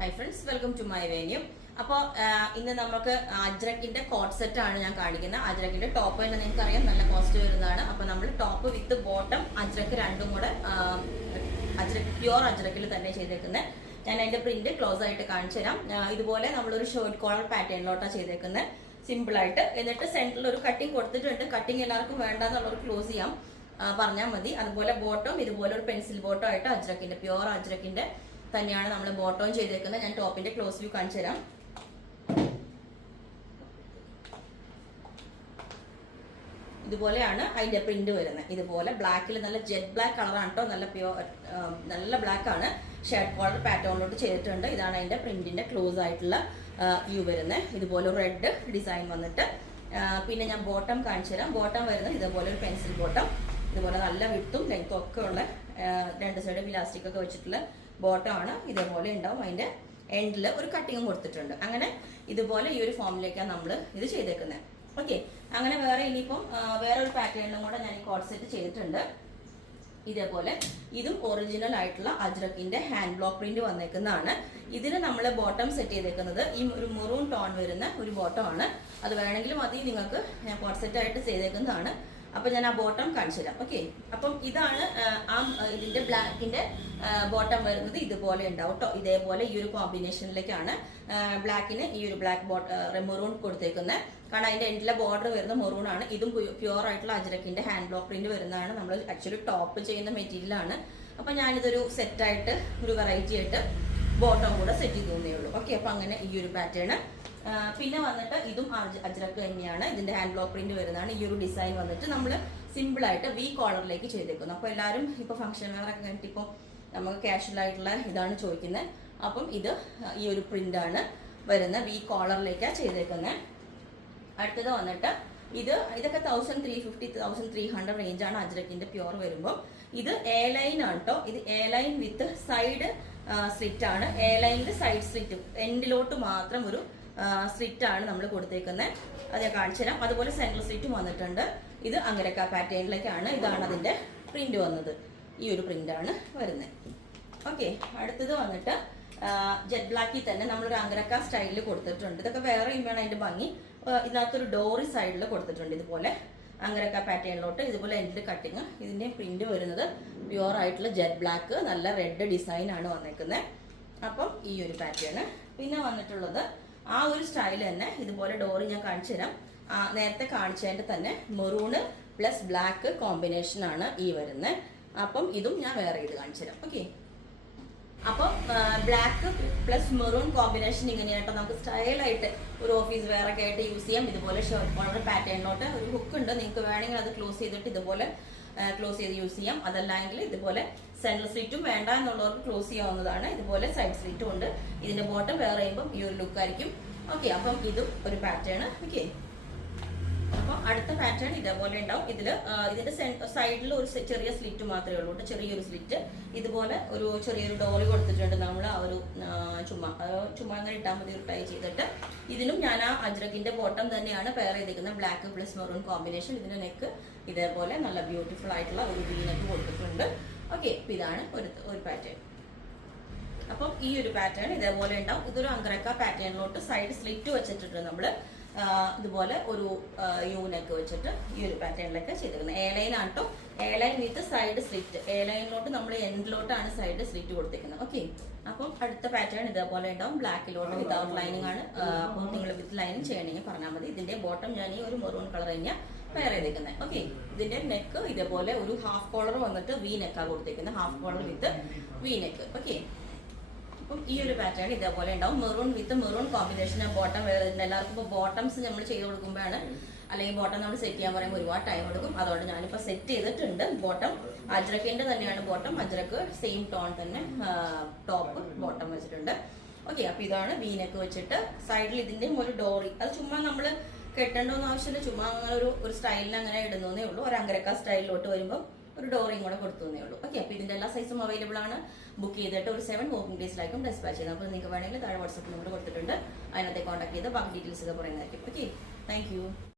Hi friends, welcome to my venue. അപ്പോൾ ഇന്ന് നമുക്ക് അജ്രക്കിന്റെ കോട്ട് സെറ്റ് ആണ് ഞാൻ കാണിക്കുന്നത്. അജ്രക്കിന്റെ ടോപ്പ് തന്നെ നിങ്ങൾക്ക് അറിയാം, നല്ല കോസ്റ്റ് വരുന്നതാണ്. അപ്പോൾ നമ്മൾ ടോപ്പ് വിത്ത് ബോട്ടം അജ്രക്ക് രണ്ടും കൂടെ അജ്രക്ക് പ്യുവർ അജ്രക്കിൽ തന്നെ ചെയ്തേക്കുന്നത്. ഞാൻ അതിന്റെ പ്രിന്റ് ക്ലോസ് ആയിട്ട് കാണിച്ചു തരാം. ഇതുപോലെ നമ്മളൊരു ഷർട്ട് കോളർ പാറ്റേണിലോട്ടാണ് ചെയ്തേക്കുന്നത്, സിമ്പിൾ ആയിട്ട്. എന്നിട്ട് സെന്ററിൽ ഒരു കട്ടിങ് കൊടുത്തിട്ടുണ്ട്. കട്ടിങ് എല്ലാവർക്കും വേണ്ടെന്നുള്ളവർ ക്ലോസ് ചെയ്യാം, പറഞ്ഞാൽ മതി. അതുപോലെ ബോട്ടം ഇതുപോലെ ഒരു പെൻസിൽ ബോട്ടം ആയിട്ട് അജ്രക്കിന്റെ പ്യുവർ അജ്രക്കിന്റെ തന്നെയാണ് നമ്മൾ ബോട്ടം ചെയ്തേക്കുന്നത്. ഞാൻ ടോപ്പിന്റെ ക്ലോസ് വ്യൂ കാണിച്ചു തരാം. ഇതുപോലെയാണ് അതിന്റെ പ്രിന്റ് വരുന്നത്. ഇതുപോലെ ബ്ലാക്കിൽ നല്ല ജെറ്റ് ബ്ലാക്ക് കളറാണ് കേട്ടോ, നല്ല പ്യുവർ നല്ല ബ്ലാക്ക് ആണ്. ഷർട്ട് കോളർ പാറ്റേണിലോട്ട് ചെയ്തിട്ടുണ്ട്. ഇതാണ് അതിന്റെ പ്രിന്റിന്റെ ക്ലോസ് ആയിട്ടുള്ള വ്യൂ വരുന്നത്. ഇതുപോലെ റെഡ് ഡിസൈൻ വന്നിട്ട് പിന്നെ ഞാൻ ബോട്ടം കാണിച്ചു തരാം. ബോട്ടം വരുന്നത് ഇതുപോലെ ഒരു പെൻസിൽ ബോട്ടം, ഇതുപോലെ നല്ല വിട്ടും ലെങ്ത്തും ഒക്കെ ഉള്ള രണ്ട് സൈഡും ഇലാസ്റ്റിക് ഒക്കെ വെച്ചിട്ടുള്ള ബോട്ടം ആണ്. ഇതേപോലെ ഉണ്ടാവും. അതിന്റെ എൻഡിൽ ഒരു കട്ടിങ്ങും കൊടുത്തിട്ടുണ്ട്. അങ്ങനെ ഇതുപോലെ ഈ ഒരു ഫോമിലേക്കാണ് നമ്മൾ ഇത് ചെയ്തേക്കുന്നത്. ഓക്കെ, അങ്ങനെ വേറെ ഇനിയിപ്പം വേറെ ഒരു പാറ്റേണിലും കൂടെ ഞാൻ ഈ കോട്ട് സെറ്റ് ചെയ്തിട്ടുണ്ട്. ഇതേപോലെ ഇതും ഒറിജിനൽ ആയിട്ടുള്ള അജ്രക്കിന്റെ ഹാൻഡ് ബ്ലോക്ക് പ്രിന്റ് വന്നേക്കുന്നതാണ്. ഇതിന് നമ്മൾ ബോട്ടം സെറ്റ് ചെയ്തേക്കുന്നത് ഈ ഒരു മെറൂൺ ടോൺ വരുന്ന ഒരു ബോട്ടം ആണ്. അത് വേണമെങ്കിൽ മതി നിങ്ങൾക്ക്, ഞാൻ കോട്ട് സെറ്റ് ആയിട്ട് ചെയ്തേക്കുന്നതാണ്. അപ്പൊ ഞാൻ ആ ബോട്ടം കാണിച്ചു തരാം. ഓക്കെ, അപ്പം ഇതാണ് ഇതിന്റെ ബ്ലാക്കിന്റെ ബോട്ടം വരുന്നത്. ഇതുപോലെ ഉണ്ടാവും കേട്ടോ. ഇതേപോലെ ഈ ഒരു കോമ്പിനേഷനിലേക്കാണ് ബ്ലാക്കിന് ഈ ഒരു ബ്ലാക്ക് മെറൂൺ കൊടുത്തേക്കുന്നത്. കാരണം അതിന്റെ എൻഡിലെ ബോർഡർ വരുന്ന മെറൂൺ ആണ്. ഇതും പ്യുവർ ആയിട്ടുള്ള അജ്രക്കിന്റെ ഹാൻഡ് ബ്ലോക്ക് പ്രിന്റ് വരുന്നതാണ്. നമ്മൾ ആക്ച്വലി ടോപ്പ് ചെയ്യുന്ന മെറ്റീരിയൽ ആണ്. അപ്പൊ ഞാനിതൊരു സെറ്റായിട്ട് ഒരു വെറൈറ്റി ആയിട്ട് ബോട്ടം കൂടെ സെറ്റ് ചെയ്ത് തോന്നിയേ ഉള്ളൂ. ഓക്കെ, അപ്പൊ അങ്ങനെ ഈ ഒരു പാറ്റേൺ. പിന്നെ വന്നിട്ട് ഇതും അജ്രക്ക് തന്നെയാണ്. ഇതിന്റെ ഹാൻഡ് ബ്ലോക്ക് പ്രിന്റ് വരുന്നതാണ്. ഈ ഒരു ഡിസൈൻ വന്നിട്ട് നമ്മൾ സിമ്പിൾ ആയിട്ട് വി കോളറിലേക്ക് ചെയ്തേക്കുന്നു. അപ്പൊ എല്ലാവരും ഇപ്പൊ ഫംഗ്ഷൻ വെയർ ഒക്കെ കഴിഞ്ഞിട്ട് ഇപ്പൊ നമുക്ക് കാഷ്വൽ ആയിട്ടുള്ള ഇതാണ് ചോദിക്കുന്നത്. അപ്പം ഇത് ഈ ഒരു പ്രിന്റ് ആണ് വരുന്നത്, വി കോളറിലേക്കാണ് ചെയ്തേക്കുന്നത്. അടുത്തത് വന്നിട്ട് ഇതൊക്കെ 1350 1300 റേഞ്ചാണ് അജ്രക്കിന്റെ പ്യുവർ വരുമ്പോൾ. ഇത് എ ലൈൻ ആണ് കേട്ടോ. ഇത് A line with side slit ആണ്. എ ലൈനിൽ സൈഡ് സ്ലിറ്റ് എൻഡിലോട്ട് മാത്രം ഒരു സ്ലിറ്റ് ആണ് നമ്മൾ കൊടുത്തേക്കുന്നത്. അത് ഞാൻ കാണിച്ചു തരാം. അതുപോലെ സെൻട്രൽ സ്ലിറ്റും വന്നിട്ടുണ്ട്. ഇത് അങ്കരക്ക പാറ്റേണിലേക്കാണ്. ഇതാണ് അതിന്റെ പ്രിന്റ് വന്നത്. ഈ ഒരു പ്രിന്റ് ആണ് വരുന്നത്. ഓക്കെ, അടുത്തത് വന്നിട്ട് ജെറ്റ് ബ്ലാക്കിൽ തന്നെ നമ്മളൊരു അങ്കരക്ക സ്റ്റൈലിൽ കൊടുത്തിട്ടുണ്ട്. ഇതൊക്കെ വേറെ ഇമ്മാണ് അതിന്റെ ഭംഗി. ഇതിനകത്തൊരു ഡോറി സൈഡിൽ കൊടുത്തിട്ടുണ്ട്. ഇതുപോലെ അങ്കരക്ക പാറ്റേണിലോട്ട് ഇതുപോലെ എൻഡിൽ കട്ടിങ്. ഇതിന്റെ പ്രിന്റ് വരുന്നത് പ്യുവർ ആയിട്ടുള്ള ജെറ്റ് ബ്ലാക്ക്, നല്ല റെഡ് ഡിസൈൻ ആണ് വന്നേക്കുന്നത്. അപ്പം ഈ ഒരു പാറ്റേൺ. പിന്നെ വന്നിട്ടുള്ളത് ആ ഒരു സ്റ്റൈൽ തന്നെ ഇതുപോലെ ഡോറി ഞാൻ കാണിച്ചു തരാം. നേരത്തെ കാണിച്ചതിന്റെ തന്നെ മെറൂണ് പ്ലസ് ബ്ലാക്ക് കോമ്പിനേഷൻ ആണ് ഈ വരുന്നത്. അപ്പം ഇതും ഞാൻ വേറെ ഇത് കാണിച്ചു തരാം. ഓക്കെ, അപ്പം ബ്ലാക്ക് പ്ലസ് മെറൂൺ കോമ്പിനേഷൻ ഇങ്ങനെയായിട്ട് നമുക്ക് സ്റ്റൈലായിട്ട് ഒരു ഓഫീസ് വെയർ ഒക്കെ ആയിട്ട് യൂസ് ചെയ്യാം. ഇതുപോലെ ഷർട്ട് കോളർ പാറ്റേണിലോട്ട് ഒരു ഹുക്ക് ഉണ്ട്. നിങ്ങൾക്ക് വേണമെങ്കിൽ അത് ക്ലോസ് ചെയ്തിട്ട് ഇതുപോലെ ക്ലോസ് ചെയ്ത് യൂസ് ചെയ്യാം. അതല്ലെങ്കിൽ ഇതുപോലെ സെൻട്രൽ സ്ലിറ്റും വേണ്ട എന്നുള്ളവർക്ക് ക്ലോസ് ചെയ്യാവുന്നതാണ്. ഇതുപോലെ സൈഡ് സ്ലിറ്റും ഉണ്ട്. ഇതിന്റെ ബോട്ടം വേറെ ചെയ്യുമ്പോൾ ഈ ഒരു ലുക്ക് ആയിരിക്കും. ഓക്കെ, അപ്പം ഇതും ഒരു പാറ്റേൺ. ഓക്കെ, അപ്പൊ അടുത്ത പാറ്റേൺ ഇതേപോലെ ഉണ്ടാവും. ഇതിന്റെ സൈഡിൽ ഒരു ചെറിയ സ്ലിറ്റ് മാത്രമേ ഉള്ളൂ, ചെറിയൊരു സ്ലിറ്റ്. ഇതുപോലെ ഒരു ചെറിയൊരു ഡോറി കൊടുത്തിട്ടുണ്ട്. നമ്മൾ ആ ഒരു ചുമ്മാ അങ്ങനെ ഇട്ടാൽ മതി, ഒരു ടൈ ചെയ്തിട്ട്. ഇതിനും ഞാൻ ആ അജ്രക്കിന്റെ ബോട്ടം തന്നെയാണ് പെയർ ചെയ്തിരിക്കുന്നത്, ബ്ലാക്ക് പ്ലസ് മെറൂൺ കോമ്പിനേഷൻ. ഇതിന്റെ നെക്ക് ഇതേപോലെ നല്ല ബ്യൂട്ടിഫുൾ ആയിട്ടുള്ള ഒരു വി നെക്ക് കൊടുത്തിട്ടുണ്ട്. ഓക്കെ, ഇതാണ് ഒരു പാറ്റേൺ. അപ്പം ഈ ഒരു പാറ്റേൺ ഇതേപോലെ ഉണ്ടാവും. ഇതൊരു അങ്കരക്ക പാറ്റേണിലോട്ട് സൈഡ് സ്ലിറ്റ് വെച്ചിട്ടുണ്ട് നമ്മള്. ഇതുപോലെ ഒരു യൂനൊക്കെ വെച്ചിട്ട് ഈ ഒരു പാറ്റേണിലൊക്കെ ചെയ്തിരിക്കുന്നത്. എ ലൈൻ ആണ് കേട്ടോ. A line with side slit. A ലൈനിലോട്ട് നമ്മൾ എൻഡിലോട്ടാണ് സൈഡ് സ്ലിറ്റ് കൊടുത്തിരിക്കുന്നത്. ഓക്കെ, അപ്പം അടുത്ത പാറ്റേൺ ഇതേപോലെ ഉണ്ടാവും. ബ്ലാക്കിലോട്ട് വിതൗട്ട് ലൈനിങ് ആണ്. അപ്പം നിങ്ങൾ വിത്ത് ലൈനിങ് ചെയ്യണമെങ്കിൽ പറഞ്ഞാൽ മതി. ഇതിന്റെ ബോട്ടം ഞാൻ ഈ ഒരു മെറൂൺ കളർ തന്നെയാണ് പെയർ ചെയ്തിരിക്കുന്നത്. ഓക്കെ, ഇതിന്റെ നെക്ക് ഇതേപോലെ ഒരു ഹാഫ് കോളർ വന്നിട്ട് വി നെക്കാണ് കൊടുത്തിരിക്കുന്നത്. ഹാഫ് കോളർ വിത്ത് വി നെക്ക്. ഓക്കെ, അപ്പം ഈ ഒരു പാറ്റേൺ ഇതേപോലെ ഉണ്ടാവും. മെറൂൺ വിത്ത് മെറൂൺ കോമ്പിനേഷൻ ബോട്ടം വരുന്നുണ്ട്. എല്ലാവർക്കും ഇപ്പോൾ ബോട്ടംസ് നമ്മൾ ചെയ്ത് കൊടുക്കുമ്പോഴാണ്, അല്ലെങ്കിൽ ബോട്ടം നമ്മൾ സെറ്റ് ചെയ്യാൻ പറയുമ്പോൾ ഒരുപാട് ടൈം എടുക്കും. അതുകൊണ്ട് ഞാനിപ്പോൾ സെറ്റ് ചെയ്തിട്ടുണ്ട് ബോട്ടം. അജ്രക്കിന്റെ തന്നെയാണ് ബോട്ടം. അജ്രക്ക് സെയിം ടോൺ തന്നെ ടോപ്പ് ബോട്ടം വെച്ചിട്ടുണ്ട്. ഓക്കെ, അപ്പൊ ഇതാണ് വി നെക്ക് വെച്ചിട്ട് സൈഡിൽ ഇതിന്റെയും ഒരു ഡോറി. അത് ചുമ്മാ നമ്മൾ കെട്ടേണ്ടോന്ന് ആവശ്യമില്ല, ചുമ്മാ അങ്ങനെ ഒരു സ്റ്റൈലിന് അങ്ങനെ ഇടുന്നേ ഉള്ളൂ. ഒരു അങ്കരക്ക സ്റ്റൈലിലോട്ട് വരുമ്പോൾ ഒരു ഡോറിയും കൂടെ കൊടുത്തുന്നേ ഉള്ളൂ. ഓക്കെ, അപ്പൊ ഇതിന്റെ എല്ലാ സൈസും അവൈലബിൾ ആണ്. ബുക്ക് ചെയ്തിട്ട് ഒരു 7 വർക്കിംഗ് ഡേയ്സിലായിരിക്കും ഡിസ്പാച്ച് ചെയ്യുന്നത്. അപ്പോൾ നിങ്ങൾക്ക് വേണമെങ്കിൽ താഴെ വാട്സ്ആപ്പ് നമ്പർ കൊടുത്തിട്ടുണ്ട്, അതിനകത്തെ കോൺടാക്ട് ചെയ്ത് ബാക്കി ഡീറ്റെയിൽസ് ഒക്കെ പറയുന്നതായിരിക്കും. Okay, thank you.